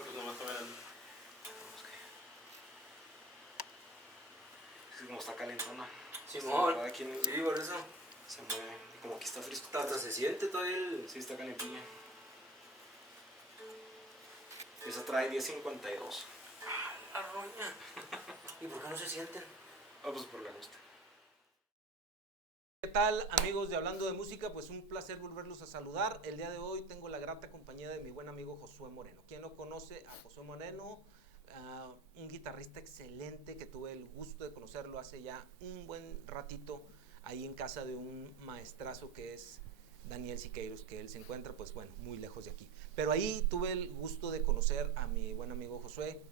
pues nomás está mirando. Es que como está calentona. Simón, Aquí en el... sí, por eso. Se mueve. Y como aquí está fresco. Hasta se siente todavía el... Sí, está calentilla. Esa trae 1052. La roña. ¿Y por qué no se sienten? Ah, pues por la gusta. ¿Qué tal, amigos de Hablando de Música? Pues un placer volverlos a saludar. El día de hoy tengo la grata compañía de mi buen amigo Josué Moreno. ¿Quién no conoce a Josué Moreno? Un guitarrista excelente que tuve el gusto de conocerlo hace ya un buen ratito ahí en casa de un maestrazo que es Daniel Siqueiros, que él se encuentra, pues bueno, muy lejos de aquí. Pero ahí tuve el gusto de conocer a mi buen amigo Josué,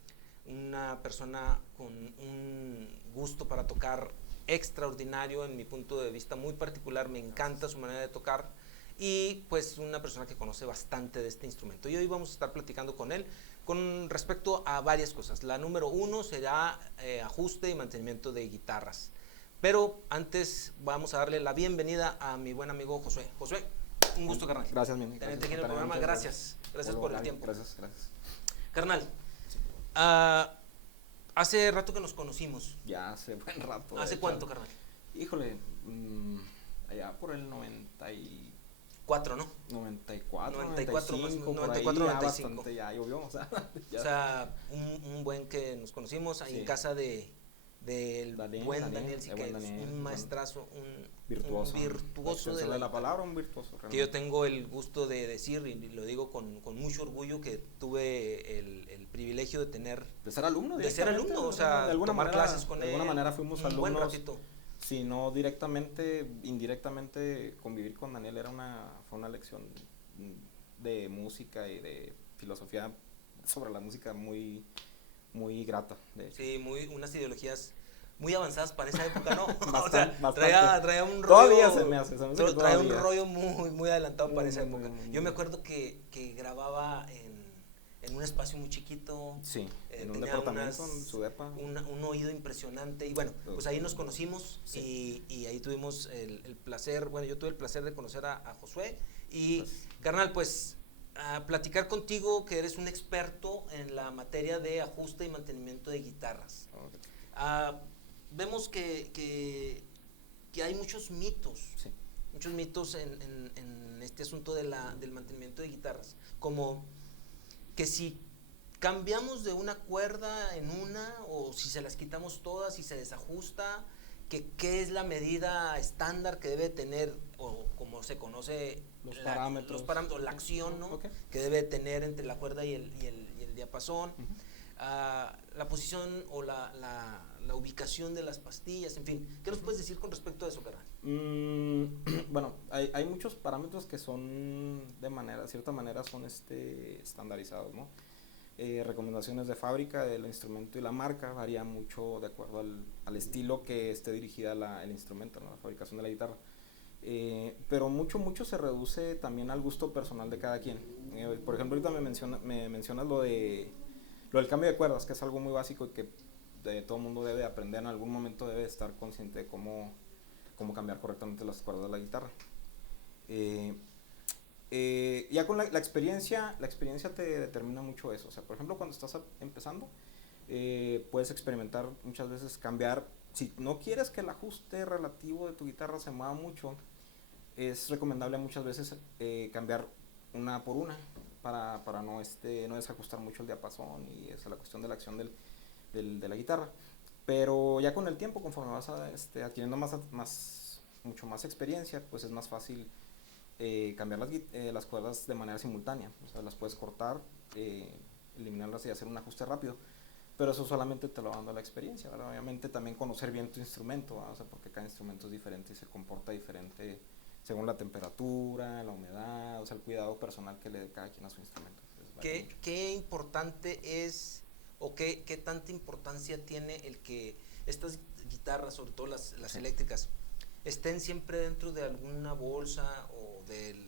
una persona con un gusto para tocar extraordinario en mi punto de vista, muy particular, me encanta su manera de tocar y pues una persona que conoce bastante de este instrumento. Y hoy vamos a estar platicando con él con respecto a varias cosas. La número uno será ajuste y mantenimiento de guitarras. Pero antes vamos a darle la bienvenida a mi buen amigo Josué. Josué, un gusto, carnal. Gracias, mi amigo. Tenerte aquí en el programa, gracias por el tiempo. Gracias. Carnal, hace rato que nos conocimos. Ya hace buen rato. ¿Hace cuánto, carnal? Híjole, allá por el 94, 4, ¿no? 94, 94, 95, 94, por ahí, 95. bastante, ya llovió, o sea. O sea, un buen que nos conocimos ahí en casa del buen Daniel Siqueiros, un maestrazo, un virtuoso de la palabra, un virtuoso. Realmente. Que yo tengo el gusto de decir, y lo digo con mucho orgullo, que tuve el privilegio de tener... De ser alumno, o sea, de alguna tomar manera, clases con él. De alguna manera fuimos un alumnos. Buen ratito. Si no directamente, indirectamente convivir con Daniel fue una lección de música y de filosofía sobre la música muy, muy grata, de hecho. Sí, unas ideologías muy avanzadas para esa época, ¿no? Bastante, o sea, traía un rollo. Todavía se me hace traía un rollo muy adelantado para esa época. Muy, yo me acuerdo que grababa en un espacio muy chiquito. Sí, en un departamento, en su depa. Un oído impresionante. Y bueno, pues ahí nos conocimos, sí. y ahí tuvimos el placer, bueno, yo tuve el placer de conocer a Josué. Y, carnal, pues, a platicar contigo, que eres un experto en la materia de ajuste y mantenimiento de guitarras. Okay. Vemos que hay muchos mitos, sí. Muchos mitos en este asunto del mantenimiento de guitarras, como que si cambiamos de una cuerda en una, o si se las quitamos todas y se desajusta, qué es la medida estándar que debe tener, o como se conoce, los parámetros, la acción, ¿no? Okay. Que debe tener entre la cuerda y el diapasón, la posición o la ubicación de las pastillas, en fin. ¿Qué nos puedes decir con respecto a eso, carnal? Bueno, hay muchos parámetros que son de cierta manera son estandarizados, ¿no? Recomendaciones de fábrica del instrumento y la marca varía mucho de acuerdo al estilo que esté dirigida el instrumento, ¿no? La fabricación de la guitarra. Pero mucho se reduce también al gusto personal de cada quien. Por ejemplo, ahorita me mencionas lo del cambio de cuerdas, que es algo muy básico y que todo el mundo debe aprender, en algún momento debe estar consciente de cómo cambiar correctamente las cuerdas de la guitarra. Ya con la experiencia te determina mucho eso. O sea, por ejemplo, cuando estás empezando, puedes experimentar muchas veces cambiar. Si no quieres que el ajuste relativo de tu guitarra se mueva mucho, es recomendable muchas veces cambiar una por una para no desajustar mucho el diapasón y esa es la cuestión de la acción de la guitarra. Pero ya con el tiempo, conforme vas adquiriendo mucho más experiencia, pues es más fácil cambiar las cuerdas de manera simultánea. O sea, las puedes cortar, eliminarlas y hacer un ajuste rápido. Pero eso solamente te lo va dando la experiencia, ¿verdad? Obviamente también conocer bien tu instrumento, ¿verdad? O sea, porque cada instrumento es diferente y se comporta diferente según la temperatura, la humedad, o sea, el cuidado personal que le dé cada quien a su instrumento. ¿Qué importante es o qué tanta importancia tiene el que estas guitarras, sobre todo las sí. eléctricas, estén siempre dentro de alguna bolsa o del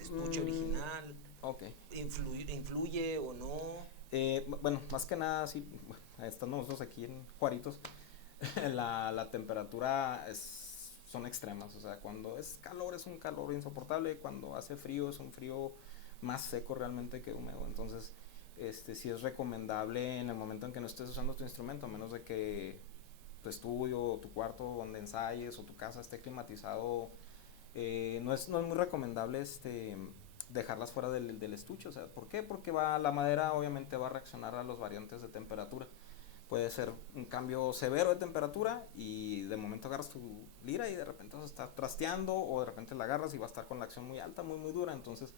estuche original? Okay. ¿Influye o no? Bueno, más que nada, sí, estando nosotros aquí en Juaritos, la temperatura son extremas. O sea, cuando es calor es un calor insoportable, cuando hace frío es un frío más seco realmente que húmedo. Entonces, sí es recomendable en el momento en que no estés usando tu instrumento, a menos de que tu estudio, tu cuarto donde ensayes o tu casa esté climatizado, no es muy recomendable dejarlas fuera del estuche. O sea, ¿por qué? Porque la madera obviamente va a reaccionar a los variantes de temperatura. Puede ser un cambio severo de temperatura y de momento agarras tu lira y de repente vas a estar trasteando, o de repente la agarras y va a estar con la acción muy alta, muy muy dura. Entonces,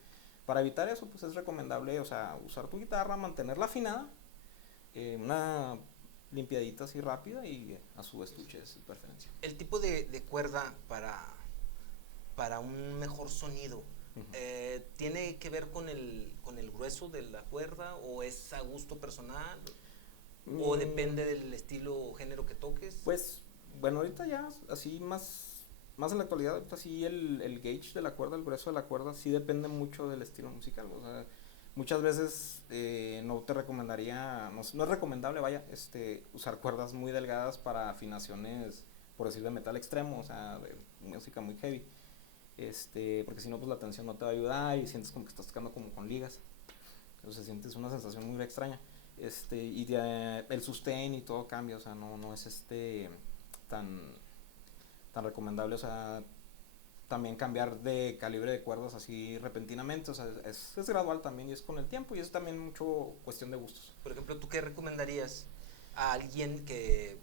para evitar eso, pues es recomendable, o sea, usar tu guitarra, mantenerla afinada, una limpiadita así rápida y a su estuche es preferencia. El tipo de cuerda para un mejor sonido, ¿tiene que ver con el grueso de la cuerda o es a gusto personal? ¿O depende del estilo o género que toques? Pues, bueno, ahorita ya así más en la actualidad, ahorita sí el gauge de la cuerda, el grueso de la cuerda, sí depende mucho del estilo musical. O sea, muchas veces no te recomendaría, no es recomendable, vaya, usar cuerdas muy delgadas para afinaciones, por decir, de metal extremo, o sea, de música muy heavy. Porque si no, pues la tensión no te va a ayudar y sientes como que estás tocando como con ligas. Entonces sientes una sensación muy extraña. El sustain y todo cambia, o sea, no es tan recomendable, o sea, también cambiar de calibre de cuerdas así repentinamente, o sea, es gradual también y es con el tiempo y es también mucho cuestión de gustos. Por ejemplo, ¿tú qué recomendarías a alguien que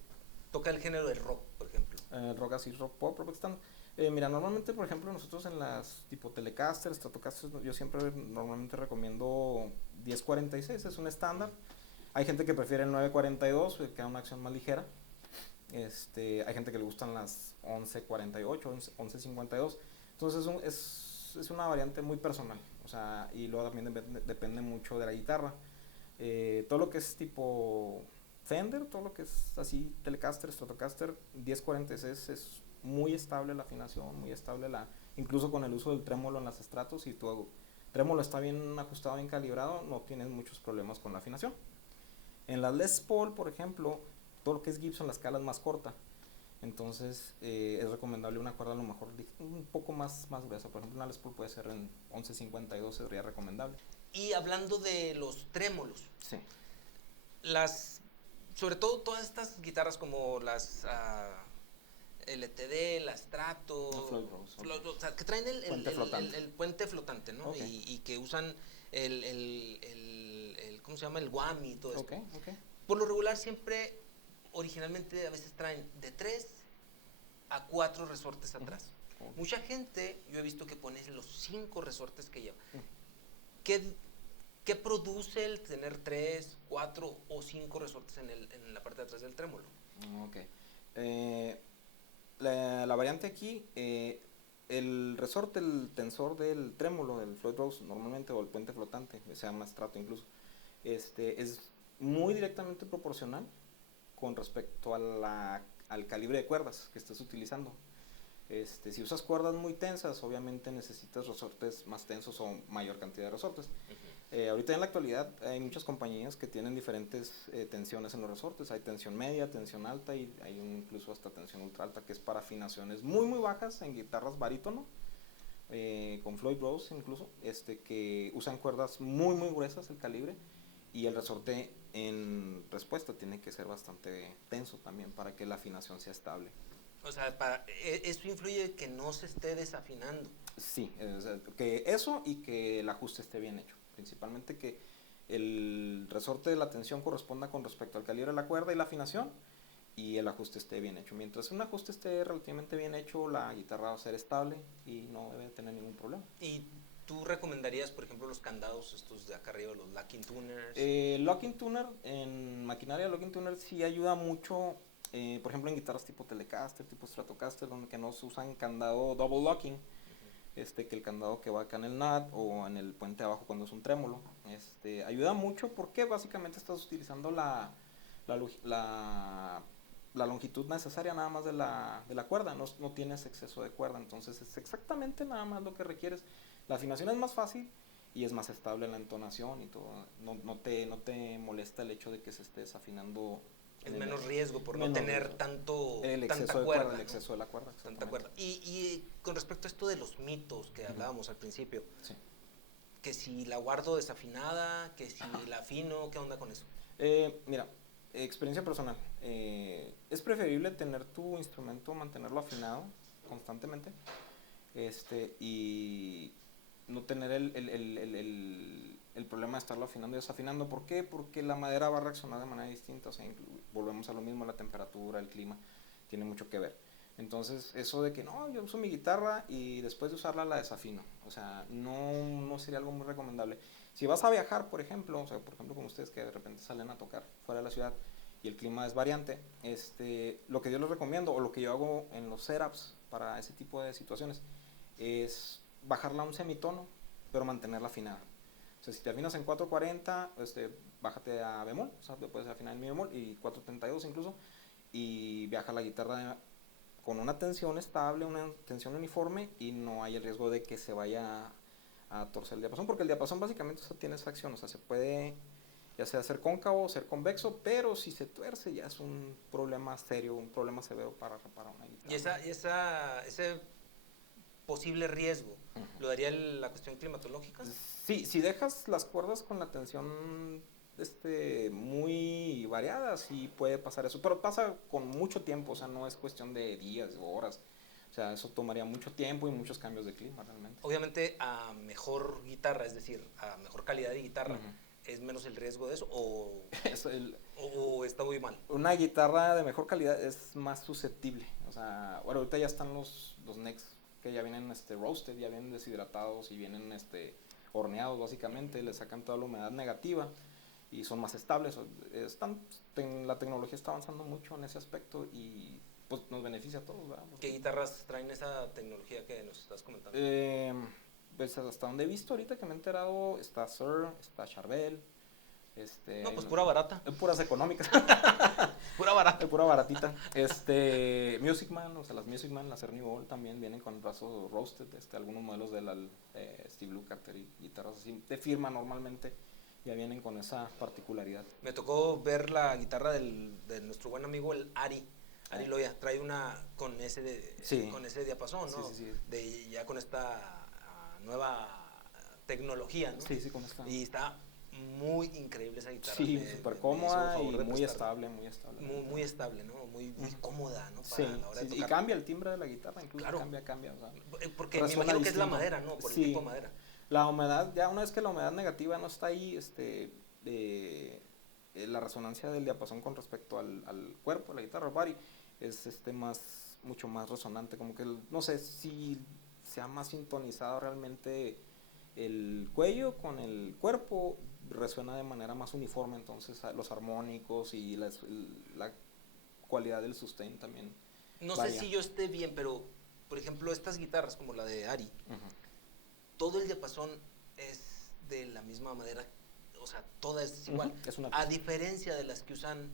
toca el género del rock, por ejemplo? Rock así, rock pop, rock estándar. Mira, normalmente, por ejemplo, nosotros en las tipo Telecaster, Stratocaster, yo siempre normalmente recomiendo 1046, es un estándar. Hay gente que prefiere el 942, que da una acción más ligera. Hay gente que le gustan las 1148, 1152. Entonces es una variante muy personal. O sea, y luego también depende mucho de la guitarra. Todo lo que es tipo Fender, todo lo que es así Telecaster, Stratocaster, 1046 es muy estable la afinación, muy estable incluso con el uso del trémolo en las estratos. Si tu trémolo está bien ajustado, bien calibrado, no tienes muchos problemas con la afinación. En la Les Paul, por ejemplo, todo lo que es Gibson, la escala es más corta. Entonces es recomendable una cuerda a lo mejor un poco más gruesa. Por ejemplo, una Les Paul puede ser en 1152, sería recomendable. Y hablando de los trémolos, sí, sobre todo todas estas guitarras como las LTD, la Strato, no, Floyd Rose, o sea, que traen el puente flotante, ¿no? Okay. Y que usan ¿cómo se llama? El whammy y todo eso. Okay. Por lo regular siempre, originalmente a veces traen de 3 a 4 resortes atrás. Okay. Mucha gente, yo he visto que pone los 5 resortes que lleva. ¿Qué produce el tener 3, 4 o 5 resortes en la parte de atrás del trémolo? Ok. La variante aquí, el resorte, el tensor del trémolo, del Floyd Rose normalmente, o el puente flotante, se llama Strato incluso, es muy directamente proporcional con respecto al calibre de cuerdas que estés utilizando. Si usas cuerdas muy tensas, obviamente necesitas resortes más tensos o mayor cantidad de resortes. Ahorita en la actualidad hay muchas compañías que tienen diferentes tensiones en los resortes. Hay tensión media, tensión alta y hay incluso hasta tensión ultra alta, que es para afinaciones muy muy bajas en guitarras barítono, con Floyd Rose incluso, que usan cuerdas muy muy gruesas el calibre, y el resorte en respuesta tiene que ser bastante tenso también para que la afinación sea estable. O sea, eso influye que no se esté desafinando. Sí, que eso y que el ajuste esté bien hecho. Principalmente que el resorte de la tensión corresponda con respecto al calibre de la cuerda y la afinación, y el ajuste esté bien hecho. Mientras un ajuste esté relativamente bien hecho, la guitarra va a ser estable y no debe tener ningún problema. ¿Y tú recomendarías, por ejemplo, los candados estos de acá arriba, los locking tuners? Locking tuner, en maquinaria locking tuner sí ayuda mucho. Por ejemplo, en guitarras tipo Telecaster, tipo Stratocaster, donde que no se usan candado double locking, que el candado que va acá en el nut o en el puente abajo cuando es un trémolo, ayuda mucho porque básicamente estás utilizando la longitud necesaria nada más de la cuerda, no tienes exceso de cuerda, entonces es exactamente nada más lo que requieres. La afinación es más fácil y es más estable en la entonación y todo, no te molesta el hecho de que se esté desafinando. Es menos riesgo por no tener tanta cuerda. El exceso de la cuerda. Tanta cuerda. Y con respecto a esto de los mitos que hablábamos al principio, sí. que si la guardo desafinada, que si la afino, ¿qué onda con eso? Mira, experiencia personal. Es preferible tener tu instrumento, mantenerlo afinado constantemente, y no tener el problema de estarlo afinando y desafinando. ¿Por qué? Porque la madera va a reaccionar de manera distinta. O sea, volvemos a lo mismo, la temperatura, el clima, tiene mucho que ver. Entonces, eso de que no, yo uso mi guitarra y después de usarla la desafino. O sea, no sería algo muy recomendable. Si vas a viajar, por ejemplo, o sea, por ejemplo como ustedes que de repente salen a tocar fuera de la ciudad y el clima es variante, lo que yo les recomiendo o lo que yo hago en los setups para ese tipo de situaciones es bajarla a un semitono, pero mantenerla afinada. O sea, si te afinas en 440, bájate a bemol, o sea, te puedes afinar en mi bemol y 432 incluso, y viaja la guitarra con una tensión estable, una tensión uniforme, y no hay el riesgo de que se vaya a torcer el diapasón, porque el diapasón básicamente tiene esa acción, o sea, se puede ya sea ser cóncavo o ser convexo, pero si se tuerce ya es un problema serio, un problema severo para reparar una guitarra. Y ese posible riesgo, ¿lo daría la cuestión climatológica? Sí, si dejas las cuerdas con la tensión muy variada, sí puede pasar eso, pero pasa con mucho tiempo, o sea, no es cuestión de días o horas. O sea, eso tomaría mucho tiempo y muchos cambios de clima realmente. Obviamente a mejor guitarra, es decir, a mejor calidad de guitarra, ¿es menos el riesgo de eso o está muy mal? Una guitarra de mejor calidad es más susceptible. O sea, bueno, ahorita ya están los necks que ya vienen roasted, ya vienen deshidratados y vienen horneados básicamente, le sacan toda la humedad negativa y son más estables. La tecnología está avanzando mucho en ese aspecto y pues nos beneficia a todos, ¿verdad? ¿Qué guitarras traen esa tecnología que nos estás comentando? Pues hasta donde he visto ahorita que me he enterado, está Sir, está Charvel. No, pues pura barata. Puras económicas. Pura barata. Pura baratita. Music Man, o sea, las Music Man, las Ernie Ball también vienen con brazos roasted. Algunos modelos de la Steve Lukather y guitarras así de firma normalmente ya vienen con esa particularidad. Me tocó ver la guitarra de nuestro buen amigo el Ari Loya. Trae una con ese diapasón, ¿no? Sí. Ya con esta nueva tecnología, ¿no? Sí, con esta. Y está muy increíble esa guitarra. Sí, súper cómoda y muy estable, muy estable. Muy estable, ¿no? Muy cómoda, ¿no? Para la hora de tocar. Y cambia el timbre de la guitarra, incluso claro. cambia. O sea, porque me imagino que es la madera, ¿no? Por el tipo de madera. La humedad, ya una vez que la humedad negativa no está ahí, la resonancia del diapasón con respecto al cuerpo, la guitarra, el body, es mucho más resonante, como que no sé si se ha más sintonizado realmente el cuello con el cuerpo, resuena de manera más uniforme, entonces los armónicos y la cualidad del sustain también no varía. sé si yo esté bien, pero por ejemplo estas guitarras como la de Ari, todo el diapasón es de la misma madera, o sea, toda es igual, es una a diferencia de las que usan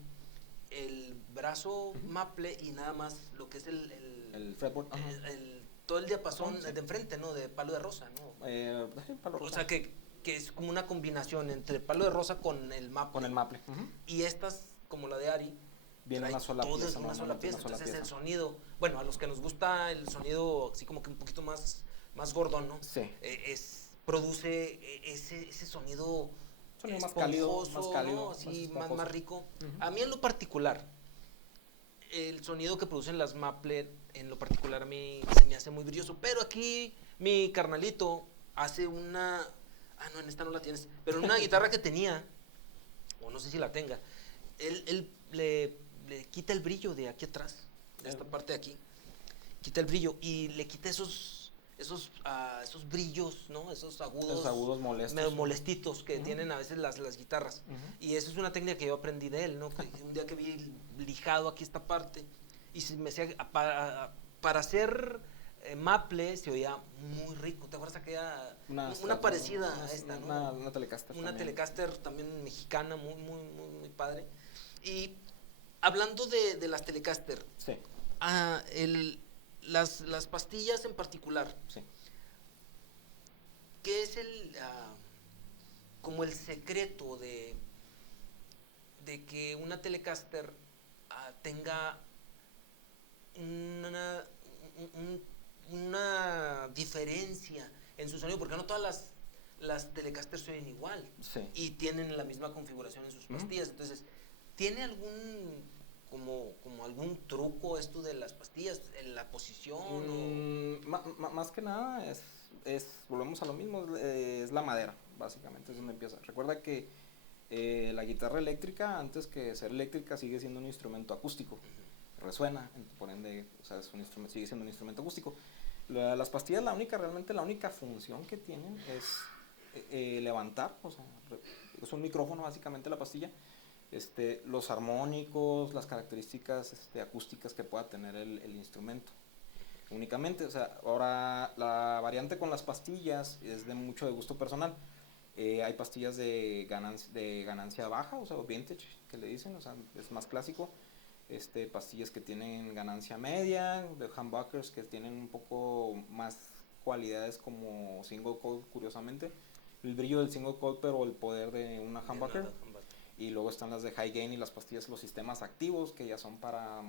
el brazo maple y nada más lo que es el fretboard, todo el diapasón de enfrente, ¿no? De palo de rosa, ¿no? Palo rosa. O sea que es como una combinación entre palo de rosa con el maple. Con el maple. Y estas, como la de Ari, viene una sola todo pieza. es una sola pieza. Entonces el sonido, bueno, a los que nos gusta el sonido así como que un poquito más gordón, ¿no? Sí. Produce ese sonido más cálido, ¿no? Sí, más rico. A mí en lo particular, el sonido que producen las maple, en lo particular a mí se me hace muy brilloso, pero aquí mi carnalito hace una... no, en esta no la tienes, pero en una guitarra que tenía, o no sé si la tenga, él le quita el brillo de aquí atrás, de esta parte de aquí, quita el brillo y le quita esos brillos, ¿no? Esos agudos molestos, medio molestitos que tienen a veces las guitarras. Y eso es una técnica que yo aprendí de él, ¿no? Un día que vi lijado aquí esta parte y se me decía, para hacer maple se oía muy rico. ¿Te acuerdas aquella? Una parecida a esta, ¿no? Una Telecaster. Una Telecaster también mexicana, muy padre. Y hablando de las Telecaster, sí. Las pastillas en particular, sí. ¿Qué es como el secreto de que una Telecaster tenga una diferencia en su sonido? Porque no todas las Telecaster se oyen igual. Sí. Y tienen la misma configuración en sus pastillas. Entonces, ¿tiene como algún truco esto de las pastillas en la posición? Más que nada volvemos a lo mismo, es la madera, básicamente es donde empieza. Recuerda que la guitarra eléctrica, antes que ser eléctrica, sigue siendo un instrumento acústico. Resuena, por ende, o sea, sigue siendo un instrumento acústico. Las pastillas, realmente la única función que tienen es levantar, o sea, es un micrófono básicamente la pastilla, los armónicos, las características acústicas que pueda tener el instrumento. Únicamente, o sea, ahora la variante con las pastillas es mucho de gusto personal. Hay pastillas de ganancia baja, o sea, vintage, que le dicen, o sea, es más clásico. Pastillas que tienen ganancia media, de humbuckers que tienen un poco más cualidades como single coil, curiosamente. El brillo del single coil, pero el poder de una humbucker. Y luego están las de high gain y las pastillas, los sistemas activos, que ya son para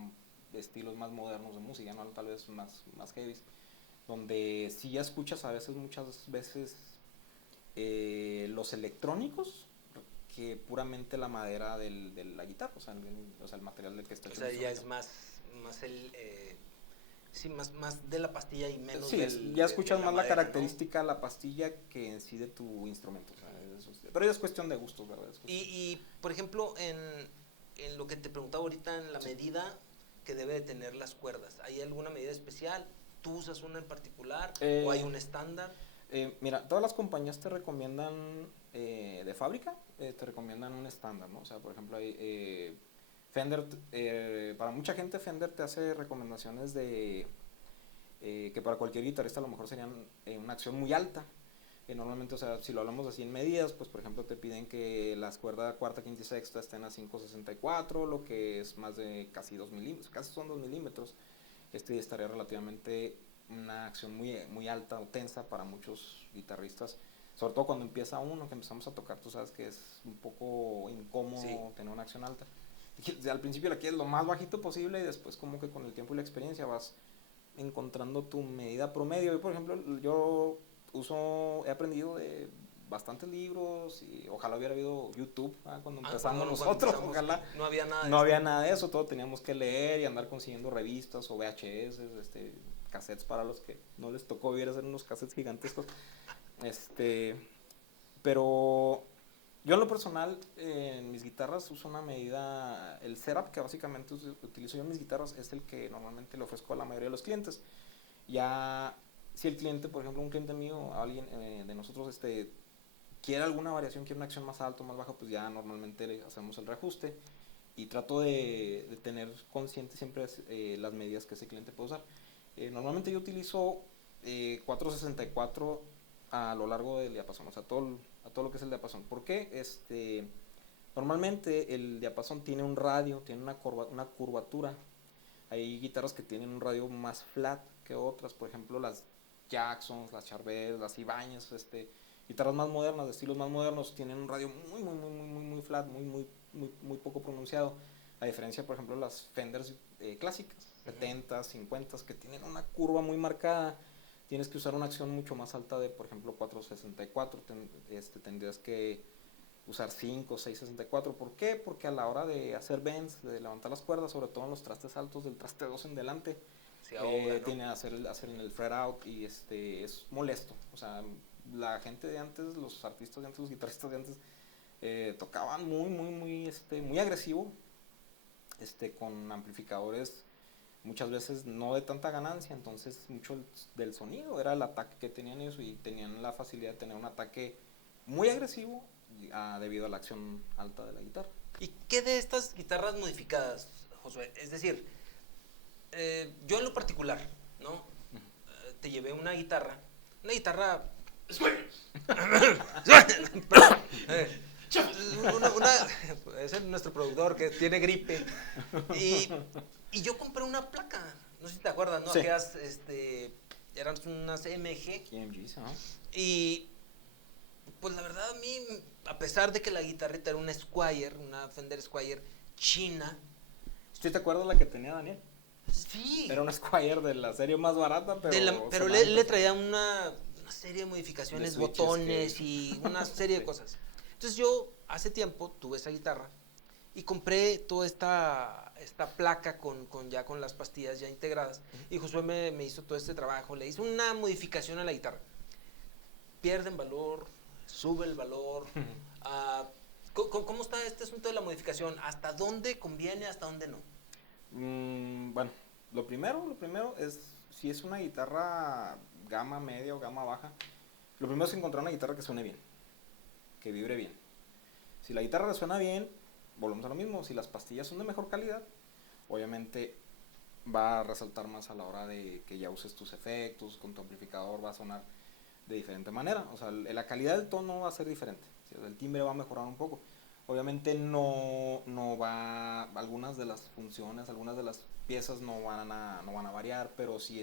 estilos más modernos de música, ¿no? Tal vez más heavy, donde sí ya escuchas muchas veces los electrónicos que puramente la madera de la guitarra, o sea, el material del que está hecho. O sea, ya es más de la pastilla y menos ya escuchas más la característica, ¿no? La pastilla que en sí de tu instrumento, o sea, pero ya es cuestión de gustos, ¿verdad? Y por ejemplo, en lo que te preguntaba ahorita, en la medida que debe de tener las cuerdas, ¿hay alguna medida especial? ¿Tú usas una en particular o hay un estándar? Mira, todas las compañías te recomiendan de fábrica, te recomiendan un estándar, ¿no? O sea, por ejemplo, hay Fender, para mucha gente Fender te hace recomendaciones de que para cualquier guitarrista a lo mejor serían una acción muy alta. Normalmente, o sea, si lo hablamos así en medidas, pues por ejemplo te piden que las cuerdas cuarta, quinta y sexta estén a 5.64, lo que es más de casi 2 milímetros, casi son 2 milímetros. Estaría relativamente una acción muy alta o tensa para muchos guitarristas, sobre todo cuando empieza uno, que empezamos a tocar, tú sabes que es un poco incómodo tener una acción alta. Al principio la quieres lo más bajito posible y después como que con el tiempo y la experiencia vas encontrando tu medida promedio. Yo, por ejemplo, he aprendido de bastantes libros y ojalá hubiera habido YouTube cuando empezamos nosotros, ojalá no había nada no había nada de eso, todo teníamos que leer y andar consiguiendo revistas o VHS, cassettes para los que no les tocó vivir, hacer unos cassettes gigantescos, pero yo en lo personal en mis guitarras uso una medida, el setup que básicamente utilizo yo en mis guitarras es el que normalmente le ofrezco a la mayoría de los clientes. Ya si el cliente, por ejemplo, un cliente mío, alguien de nosotros quiere alguna variación, quiere una acción más alta o más baja, pues ya normalmente le hacemos el reajuste y trato de tener consciente siempre las medidas que ese cliente puede usar. Normalmente yo utilizo 464 a lo largo del diapasón, o sea, a todo lo que es el diapasón. ¿Por qué? Normalmente el diapasón tiene un radio, tiene una curvatura. Hay guitarras que tienen un radio más flat que otras, por ejemplo las Jacksons, las Charvel, las Ibanez, guitarras más modernas, de estilos más modernos, tienen un radio muy flat, muy poco pronunciado, a diferencia, por ejemplo, las Fenders clásicas, 70, 50, que tienen una curva muy marcada. Tienes que usar una acción mucho más alta de, por ejemplo, 464, tendrías que usar 5, 664. ¿Por qué? Porque a la hora de hacer bends, de levantar las cuerdas, sobre todo en los trastes altos del traste 2 en delante, tiene que hacer en el fret out y es molesto. O sea, la gente de antes, los artistas de antes, los guitarristas de antes, tocaban muy agresivo, con amplificadores muchas veces no de tanta ganancia, entonces mucho del sonido era el ataque que tenían eso y tenían la facilidad de tener un ataque muy agresivo debido a la acción alta de la guitarra. ¿Y qué de estas guitarras modificadas, Josué? Es decir, yo en lo particular, ¿no? Te llevé una guitarra. Ese es nuestro productor que tiene gripe. Y yo compré una placa, no sé si te acuerdas, ¿no? Sí. Aquellas, eran unas MG. EMGs, ¿no? Y pues la verdad a mí, a pesar de que la guitarrita era una Squier, una Fender Squier china. ¿Sí te acuerdas la que tenía Sí. Era una Squier de la serie más barata, pero le traía una una serie de modificaciones, switches botones y una serie de Sí. cosas. Entonces yo hace tiempo tuve esa guitarra y compré toda esta placa ya con las pastillas ya integradas. Y Josué me hizo todo este trabajo, le hizo una modificación a la guitarra. Pierde en valor, sube el valor. ¿Cómo está este asunto de la modificación? ¿Hasta dónde conviene, hasta dónde no? Bueno, lo primero es, si es una guitarra gama media o gama baja, lo primero es encontrar una guitarra que suene bien, que vibre bien. Si la guitarra le suena bien, volvemos a lo mismo, si las pastillas son de mejor calidad, obviamente va a resaltar más a la hora de que ya uses tus efectos, con tu amplificador va a sonar de diferente manera, o sea, la calidad del tono va a ser diferente, ¿sí? El timbre va a mejorar un poco. Obviamente no va, algunas de las funciones, algunas de las piezas no van a variar, pero sí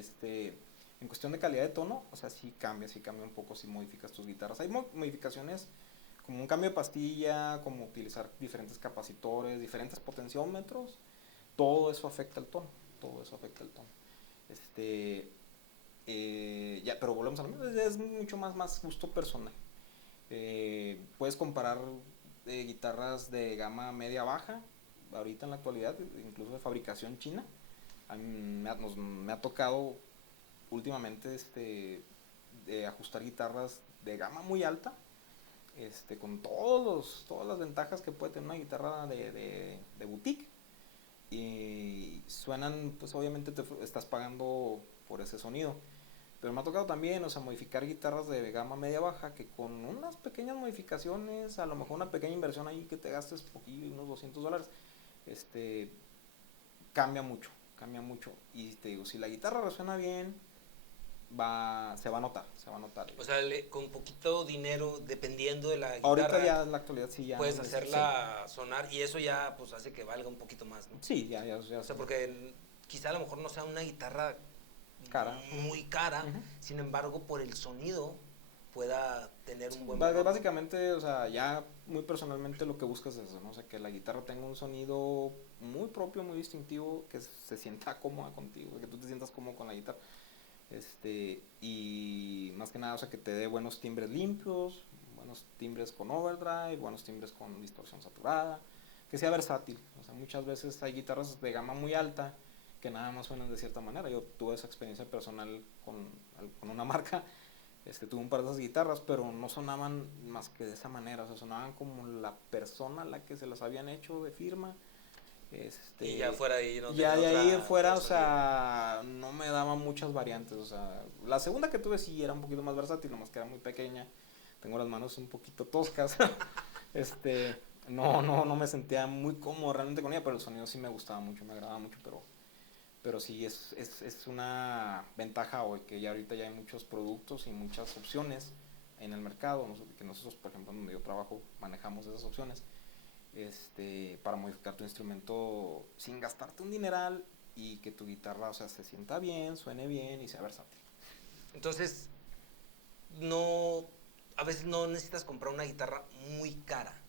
en cuestión de calidad de tono, o sea, sí cambia un poco si modificas tus guitarras. Hay modificaciones como un cambio de pastilla, como utilizar diferentes capacitores, diferentes potenciómetros, todo eso afecta el tono, todo eso afecta el tono. Ya, pero volvemos a lo mismo, es mucho más gusto personal. Puedes comparar guitarras de gama media baja, ahorita en la actualidad, incluso de fabricación china. A mí me ha tocado últimamente de ajustar guitarras de gama muy alta, con todas las ventajas que puede tener una guitarra de boutique, y suenan, pues obviamente estás pagando por ese sonido. Pero me ha tocado también, o sea, modificar guitarras de gama media baja que con unas pequeñas modificaciones, a lo mejor una pequeña inversión ahí que te gastes poquillo, unos $200, cambia mucho, cambia mucho. Y te digo, si la guitarra resuena bien, se va a notar, se va a notar. O sea, con poquito dinero, dependiendo de la guitarra, Ahorita ya en la actualidad sí ya puedes no hacerla sonar y eso ya pues hace que valga un poquito más, ¿no? sí, ya O sea, porque quizá a lo mejor no sea una guitarra cara. muy cara, Ujú. sin embargo, por el sonido pueda tener un buen valor. Básicamente, o sea, ya muy personalmente lo que buscas es eso, ¿no? O sea, que la guitarra tenga un sonido muy propio, muy distintivo, que se sienta cómoda contigo, que tú te sientas cómodo con la guitarra. Y más que nada, o sea, que te dé buenos timbres limpios, buenos timbres con overdrive, buenos timbres con distorsión saturada, que sea versátil. O sea, muchas veces hay guitarras de gama muy alta que nada más suenan de cierta manera. Yo tuve esa experiencia personal con una marca. Tuve un par de esas guitarras, pero no sonaban más que de esa manera, o sea, sonaban como la persona a la que se las habían hecho de firma. Y ya fuera de ahí no ya tenía de ahí otra- fuera, otro o sea, no me daban muchas variantes, o sea, la segunda que tuve sí era un poquito más versátil, nomás que era muy pequeña, tengo las manos un poquito toscas, no me sentía muy cómodo realmente con ella, pero el sonido sí me gustaba mucho, me agradaba mucho, pero sí es una ventaja hoy que ya ahorita ya hay muchos productos y muchas opciones en el mercado, que nosotros, por ejemplo, donde yo trabajo, manejamos esas opciones, para modificar tu instrumento sin gastarte un dineral y que tu guitarra, o sea, se sienta bien, suene bien y sea versátil. Entonces, no, a veces no necesitas comprar una guitarra muy cara,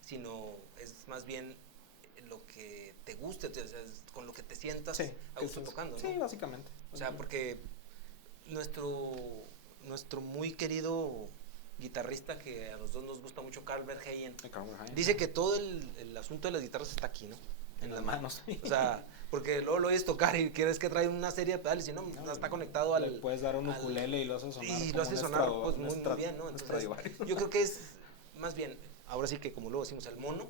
sino es más bien lo que te guste, o sea, es con lo que te sientas Sí, a gusto tocando, ¿no? sí, básicamente. O sea, porque nuestro, nuestro muy querido guitarrista, que a los dos nos gusta mucho, Carl Verheyen, dice que todo el asunto de las guitarras está aquí, ¿no? En las manos. O sea, porque luego lo oyes tocar y quieres que trae una serie de pedales y no está conectado Le puedes dar un ukulele y lo haces sonar. Y como lo hace un sonar pues muy bien, ¿no? un Entonces, Stradivarius. yo creo que es más bien, ahora sí que como luego decimos, el mono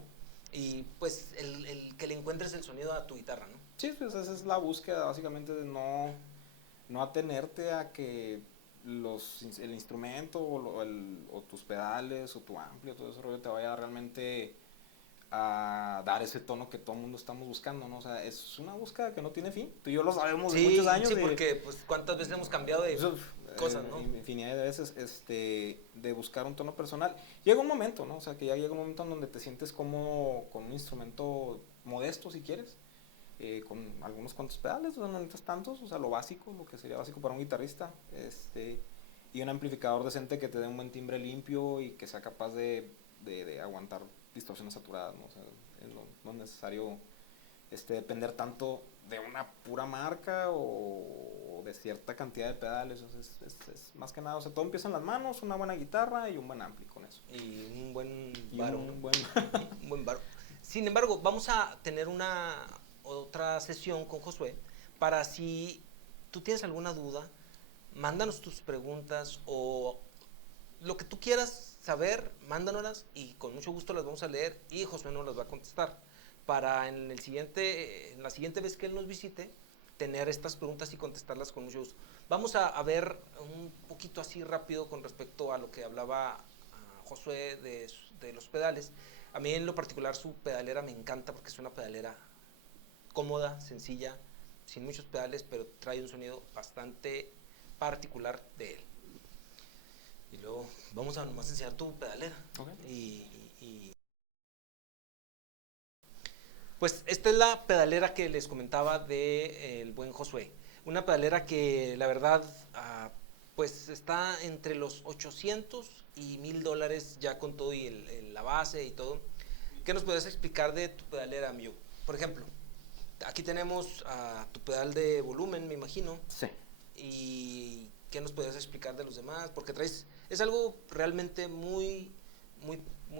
y pues el que le encuentres el sonido a tu guitarra, ¿no? Sí, pues esa es la búsqueda básicamente de no atenerte a que el instrumento o tus pedales o tu ampli o todo ese rollo te vaya realmente a dar ese tono que todo el mundo estamos buscando, ¿no? O sea, es una búsqueda que no tiene fin. Tú y yo lo sabemos de muchos años. Sí, porque pues cuántas veces hemos cambiado de cosas, ¿no? Infinidad de veces, de buscar un tono personal. Llega un momento, ¿no? O sea, que ya llega un momento en donde te sientes como con un instrumento modesto, si quieres, con algunos cuantos pedales, o sea, no necesitas tantos, o sea, lo básico, lo que sería básico para un guitarrista, y un amplificador decente que te dé un buen timbre limpio y que sea capaz de aguantar distorsiones saturadas, ¿no? O sea, es lo necesario depender tanto de una pura marca o de cierta cantidad de pedales. O sea, es más que nada, o sea, todo empieza en las manos, una buena guitarra y un buen ampli con eso. Y un buen Y varo. un buen... Un buen varo. Sin embargo, vamos a tener una otra sesión con Josué para si tú tienes alguna duda, mándanos tus preguntas o lo que tú quieras saber, mándanoslas y con mucho gusto las vamos a leer y Josué nos las va a contestar para en la siguiente vez que él nos visite tener estas preguntas y contestarlas con mucho gusto. Vamos a ver un poquito así rápido con respecto a lo que hablaba Josué de los pedales. A mí en lo particular su pedalera me encanta porque es una pedalera cómoda, sencilla, sin muchos pedales, pero trae un sonido bastante particular de él. Y luego vamos a nomás enseñar tu pedalera. Okay. Pues esta es la pedalera que les comentaba de el buen Josué. Una pedalera que la verdad pues está entre los 800 y $1000 ya con todo y la base y todo. ¿Qué nos puedes explicar de tu pedalera, Miu? Por ejemplo, aquí tenemos tu pedal de volumen, me imagino. Sí. ¿Y qué nos puedes explicar de los demás? Porque es algo realmente muy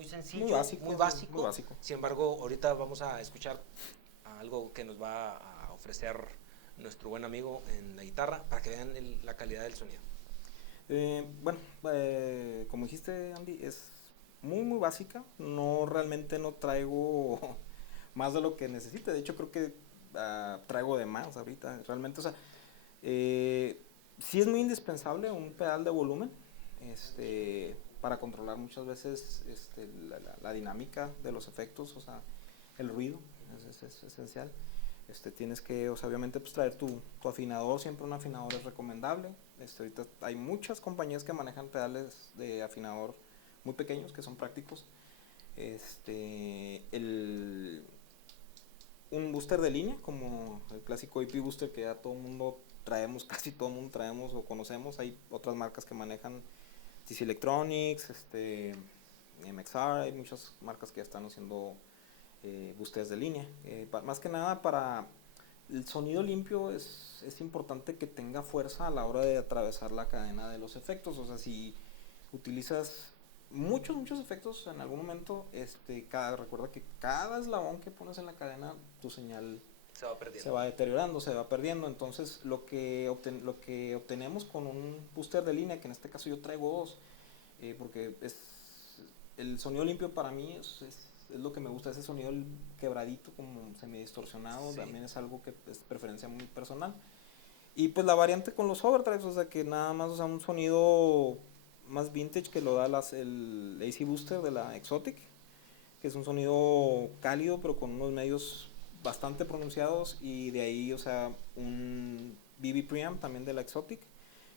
sencillo, Muy básico. muy básico. Muy básico. Sin embargo, ahorita vamos a escuchar algo que nos va a ofrecer nuestro buen amigo en la guitarra para que vean la calidad del sonido. Bueno, como dijiste, Andy, es muy básica. Realmente no traigo más de lo que necesite. De hecho, creo que traigo de más ahorita. Realmente, o sea, sí es muy indispensable un pedal de volumen para controlar muchas veces la dinámica de los efectos, o sea, el ruido es esencial. Tienes que, o sea, obviamente pues traer tu afinador, siempre un afinador es recomendable. Ahorita hay muchas compañías que manejan pedales de afinador muy pequeños que son prácticos. Un booster de línea como el clásico IP booster que ya todo el mundo traemos, casi todo el mundo traemos o conocemos. Hay otras marcas que manejan TC Electronics, MXR, hay muchas marcas que ya están haciendo boosters de línea. Más que nada para el sonido limpio es importante que tenga fuerza a la hora de atravesar la cadena de los efectos. O sea, si utilizas muchos efectos en algún momento, recuerda que cada eslabón que pones en la cadena, tu señal se va deteriorando, se va perdiendo. Entonces lo que obtenemos con un booster de línea, que en este caso yo traigo dos, porque el sonido limpio para mí es lo que me gusta, ese sonido quebradito, como semidistorsionado, sí. También es algo que es preferencia muy personal. Y pues la variante con los overdrives, o sea que nada más, o sea, un sonido más vintage que lo da el AC Booster de la Exotic, que es un sonido cálido pero con unos medios bastante pronunciados, y de ahí, o sea, un BB Preamp también de la Exotic,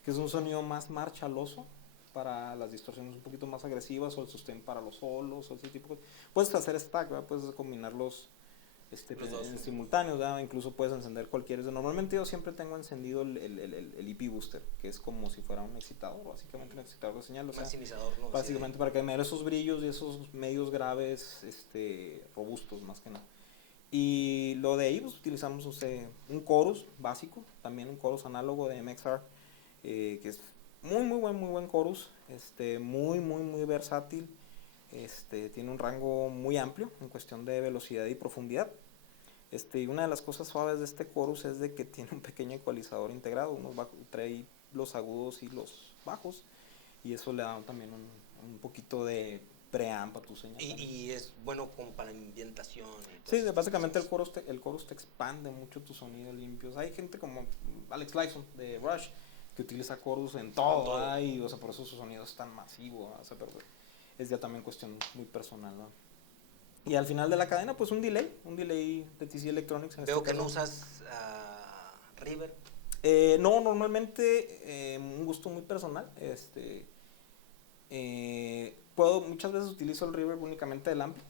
que es un sonido más marchaloso para las distorsiones un poquito más agresivas, o el sustain para los solos, o ese tipo de cosas. Puedes hacer stack, ¿verdad? Puedes combinarlos en simultáneo, ¿verdad? Incluso puedes encender cualquier. Normalmente yo siempre tengo encendido el EP Booster, que es como si fuera un excitador, básicamente un excitador de señal. O sea, maximizador, ¿no? Básicamente sí, para que me dé esos brillos y esos medios graves robustos, más que nada. Y lo de ahí, pues utilizamos un chorus básico, también un chorus análogo de MXR, que es muy buen chorus, muy versátil. Tiene un rango muy amplio en cuestión de velocidad y profundidad. Y una de las cosas suaves de este chorus es de que tiene un pequeño ecualizador integrado, trae los agudos y los bajos, y eso le da también un poquito de preamp a tu señal. Y es bueno como para ambientación. Sí, básicamente el chorus te expande mucho tu sonido limpio. O sea, hay gente como Alex Lifeson de Rush que utiliza chorus en todo. Y, o sea, por eso su sonido es tan masivo, o sea, pero es ya también cuestión muy personal, ¿no? Y al final de la cadena, pues un delay de TC Electronics. Veo que no usas Reverb. No, normalmente un gusto muy personal. Muchas veces utilizo el reverb únicamente del ampli,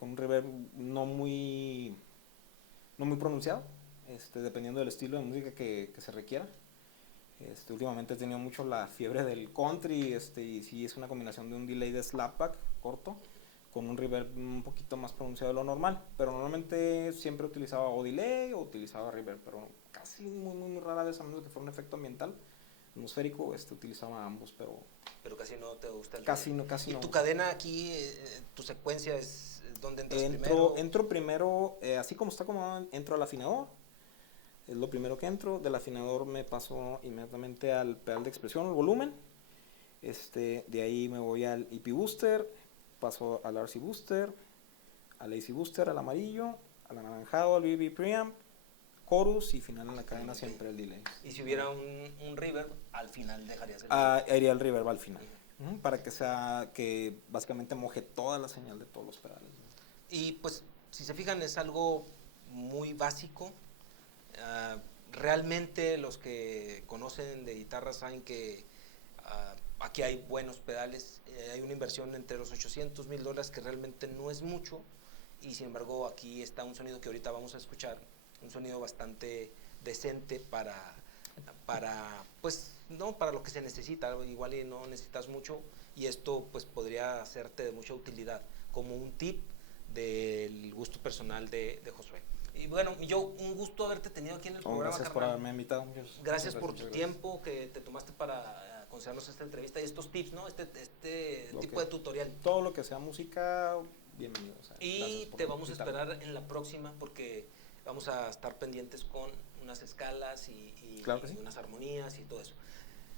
con un reverb no muy pronunciado, dependiendo del estilo de música que se requiera. Últimamente he tenido mucho la fiebre del country, y sí es una combinación de un delay de slapback corto con un reverb un poquito más pronunciado de lo normal, pero normalmente siempre utilizaba o delay o utilizaba reverb, pero casi muy rara vez, a menos que fuera un efecto ambiental atmosférico, utilizaba ambos, pero casi no te gusta el casi reverb. no. ¿Y tu cadena aquí, tu secuencia es dónde entras primero? Entro primero, así como está acomodado, entro al afinador, es lo primero que entro. Del afinador me paso inmediatamente al pedal de expresión, el volumen. De ahí me voy al EP Booster, paso al RC Booster, al AC Booster, al amarillo, al anaranjado, al BB Preamp, chorus y final en la cadena siempre el delay. Y si hubiera un reverb, al final dejarías el Iría el reverb al final, para que básicamente moje toda la señal de todos los pedales. Y pues, si se fijan, es algo muy básico. Realmente los que conocen de guitarras saben que aquí hay buenos pedales. Hay una inversión entre los $800,000 que realmente no es mucho, y sin embargo aquí está un sonido que ahorita vamos a escuchar, un sonido bastante decente para pues no para lo que se necesita. Igual y no necesitas mucho, y esto pues podría hacerte de mucha utilidad como un tip del gusto personal de Josué. Y bueno, yo un gusto haberte tenido aquí en el programa. Gracias por haberme invitado. Gracias por tu tiempo que te tomaste para concedernos esta entrevista y estos tips, ¿no? Este tipo de tutorial. Todo lo que sea música, bienvenido. Y te vamos a esperar en la próxima, porque vamos a estar pendientes con unas escalas y claro que sí, unas armonías y todo eso.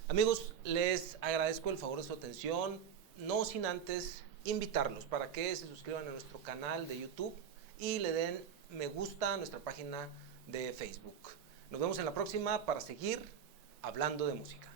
Amigos, les agradezco el favor de su atención, no sin antes invitarlos para que se suscriban a nuestro canal de YouTube y le den me gusta a nuestra página de Facebook. Nos vemos en la próxima para seguir hablando de música.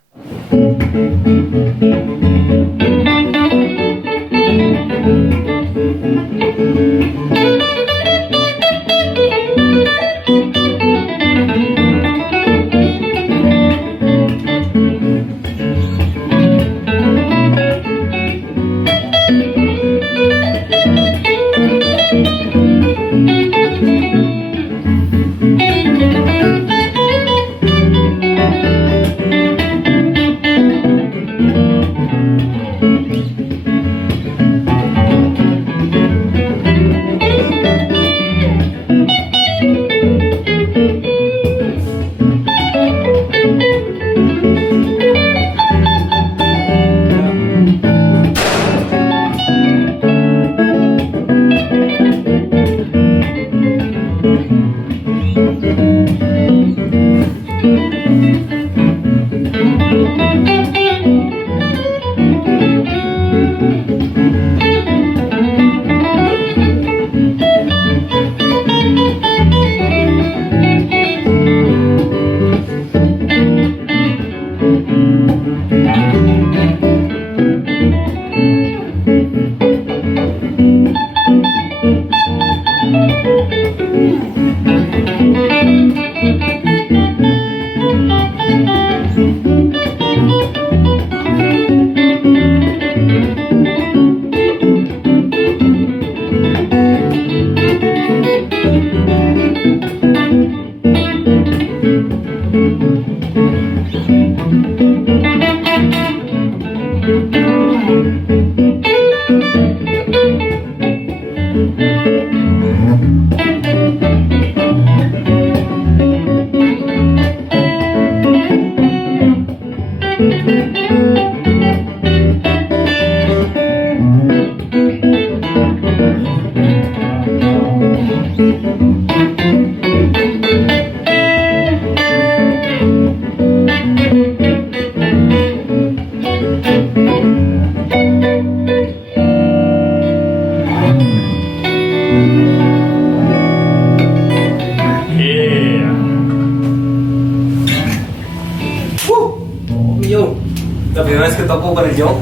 La primera vez que toco con el yo.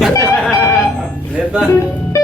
Neta.